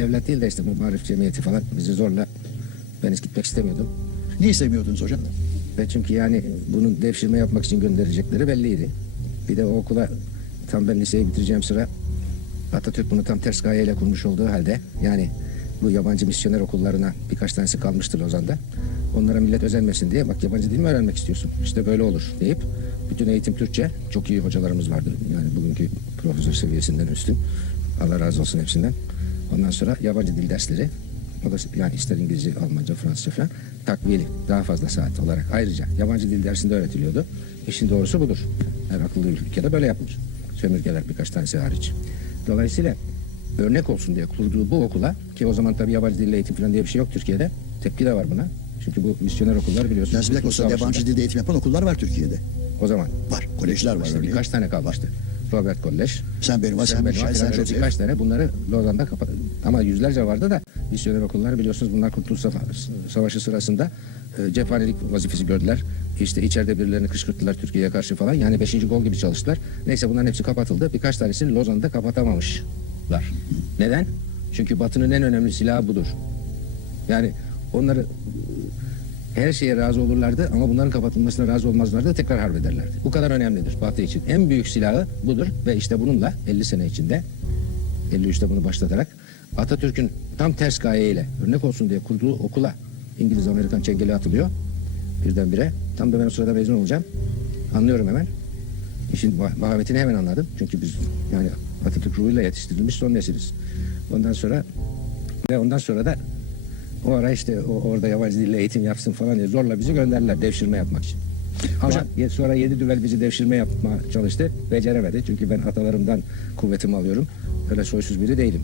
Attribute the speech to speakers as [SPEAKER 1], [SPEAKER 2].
[SPEAKER 1] devlet değil de işte bu marif cemiyeti falan bizi zorla ben hiç gitmek istemiyordum.
[SPEAKER 2] Niye sevmiyordunuz hocam?
[SPEAKER 1] Ve çünkü yani bunun devşirme yapmak için gönderecekleri belliydi. Bir de o okula tam ben liseyi bitireceğim sıra Atatürk bunu tam ters gayeyle kurmuş olduğu halde yani bu yabancı misyoner okullarına birkaç tanesi kalmıştı Lozan'da. Onlara millet özenmesin diye bak yabancı dil mi öğrenmek istiyorsun? İşte böyle olur deyip bütün eğitim Türkçe. Çok iyi hocalarımız vardı. Yani bugünkü profesör seviyesinden üstün. Allah razı olsun hepsinden. Ondan sonra yabancı dil dersleri. O da yani ister İngilizce, Almanca, Fransızca falan takviyeli daha fazla saat olarak ayrıca yabancı dil dersinde öğretiliyordu. İşin doğrusu budur. Her akıllı ülkede böyle yapılır. Sömürgeler birkaç tanesi hariç. Dolayısıyla örnek olsun diye kurduğu bu okula ki o zaman tabii yabancı dille eğitim falan diye bir şey yok Türkiye'de. Tepki de var buna. Çünkü bu misyoner okullar biliyorsunuz.
[SPEAKER 2] Sırada
[SPEAKER 1] Savaşı'nda-
[SPEAKER 2] yabancı dilde eğitim yapan okullar var Türkiye'de.
[SPEAKER 1] O zaman.
[SPEAKER 2] Var. Kolejler var
[SPEAKER 1] İşte birkaç tane kalmıştı. Robert Kolleş.
[SPEAKER 2] Sen benim, sen
[SPEAKER 1] benim,
[SPEAKER 2] sen
[SPEAKER 1] sen
[SPEAKER 2] Joseph.
[SPEAKER 1] birkaç tane bunları Lozan'da kapat. Ama yüzlerce vardı da misyoner okulları biliyorsunuz bunlar Kurtuluş Sava- Savaşı sırasında e, cephanelik vazifesi gördüler. İşte içeride birilerini kışkırttılar Türkiye'ye karşı falan. Yani beşinci gol gibi çalıştılar. Neyse bunların hepsi kapatıldı. Birkaç tanesini Lozan'da kapatamamışlar. Neden? Çünkü Batı'nın en önemli silahı budur. Yani onları her şeye razı olurlardı ama bunların kapatılmasına razı olmazlardı tekrar harp ederlerdi. Bu kadar önemlidir Batı için. En büyük silahı budur ve işte bununla 50 sene içinde 53'te bunu başlatarak Atatürk'ün tam ters gayeyle örnek olsun diye kurduğu okula İngiliz Amerikan çengeli atılıyor birdenbire. Tam da ben o sırada mezun olacağım. Anlıyorum hemen. İşin vah- vahametini hemen anladım. Çünkü biz yani Atatürk ruhuyla yetiştirilmiş son nesiliz. Ondan sonra ve ondan sonra da o ara işte o, orada yabancı dille eğitim yapsın falan diye zorla bizi gönderdiler devşirme yapmak için. Ama
[SPEAKER 2] Hocam-
[SPEAKER 1] ye- sonra yedi düvel bizi devşirme yapma çalıştı. Beceremedi. Çünkü ben atalarımdan kuvvetimi alıyorum. Öyle soysuz biri değilim.